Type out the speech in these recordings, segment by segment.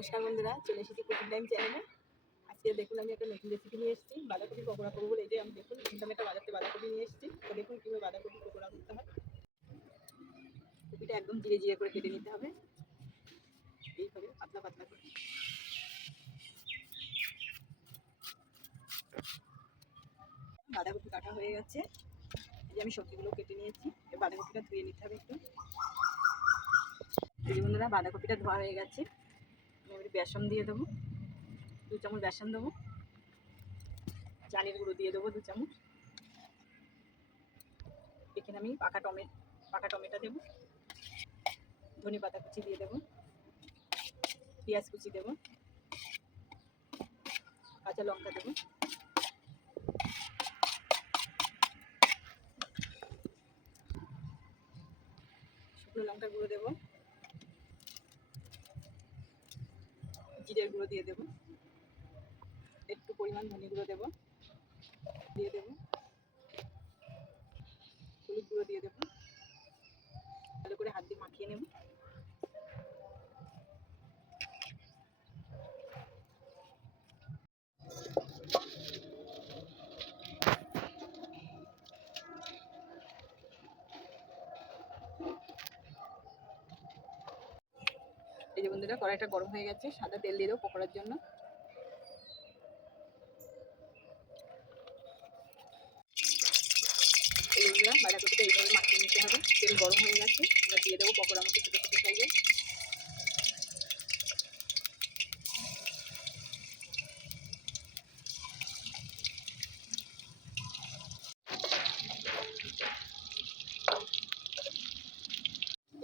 নমস্কার বন্ধুরা চলে এসেছি কুকিং টাইম চ্যানেলে আজকে দেখুন আমি একটা নতুন রেসিপি নিয়ে এসেছি, বাঁধাকপি পকোড়া করব বলে। এই যে আমি দেখুন আমি একটা বাজারতে বাঁধাকপি নিয়ে এসেছি। তো দেখুন কীভাবে বাঁধাকপি পকোড়া করতে হয়। কপিটা একদম জিরে জিরে করে কেটে নিতে হবে। এইভাবে পাতলা পাতলা করে। বাঁধাকপি কাটা হয়ে গেছে। এই যে আমি সবজিগুলো কেটে নিয়েছি। বাঁধাকপিটা ধুয়ে নিতে হবে একটু। বন্ধুরা, বাঁধাকপিটা ধোয়া হয়ে গেছে। বেসন দিয়ে দেবো। দু চামচ বেসন দেবো। চালের গুঁড়ো দিয়ে দেবো দু চামচ। এখানে আমি পাকা টমে পাকা টমেটো দেবো। ধনে পাতা কুচি দিয়ে দেবো। পেঁয়াজ কুচি দেবো। কাঁচা লঙ্কা দেবো। শুকনো লঙ্কা গুঁড়ো দেবো। জিরের গুঁড়ো দিয়ে দেবো। একটু পরিমাণ ধনে গুঁড়ো দেবো। দিয়ে দেবো। হলুদ গুঁড়ো দিয়ে দেবো ভালো করে হাত দিয়ে মাখিয়ে নেব এই যে বন্ধুরা, কড়াইটা গরম হয়ে গেছে, সাদা তেল দিয়ে দেবো পকোড়ার জন্য। বন্ধুরা, বাঁধাকপিটা এইভাবে মাখিয়ে নিতে হবে। তেল গরম হয়ে গেছে, এবার দিয়ে দেবো পকোড়া মতো ছোটো ছোটো সাইজে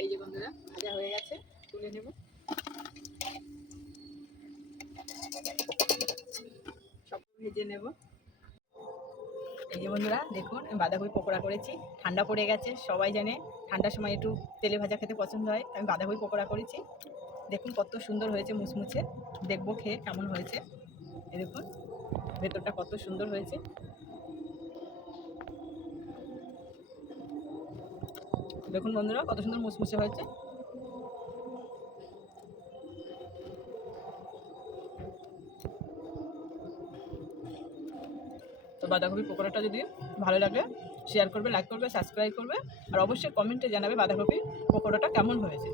এই যে বন্ধুরা, ভাজা হয়ে গেছে, তুলে নেব। সব ভেজে এই যে বন্ধুরা, দেখুন, আমি বাঁধাকপি পকোড়া করেছি। ঠান্ডা পড়ে গেছে, সবাই জানে ঠান্ডার সময় একটু তেলে ভাজা খেতে পছন্দ হয় আমি বাঁধাকপি পকোড়া করেছি। দেখুন, কত সুন্দর হয়েছে মুচমুচে। দেখব খেয়ে কেমন হয়েছে। এই দেখুন, ভেতরটা কত সুন্দর হয়েছে। দেখুন বন্ধুরা, কত সুন্দর মুচমুচে হয়েছে। তো বাঁধাকপি পকোড়াটা যদি ভালো লাগে শেয়ার করবে লাইক করবে সাবস্ক্রাইব করবে, আর অবশ্যই কমেন্টে জানাবে বাঁধাকপি পকোড়াটা কেমন হয়েছে।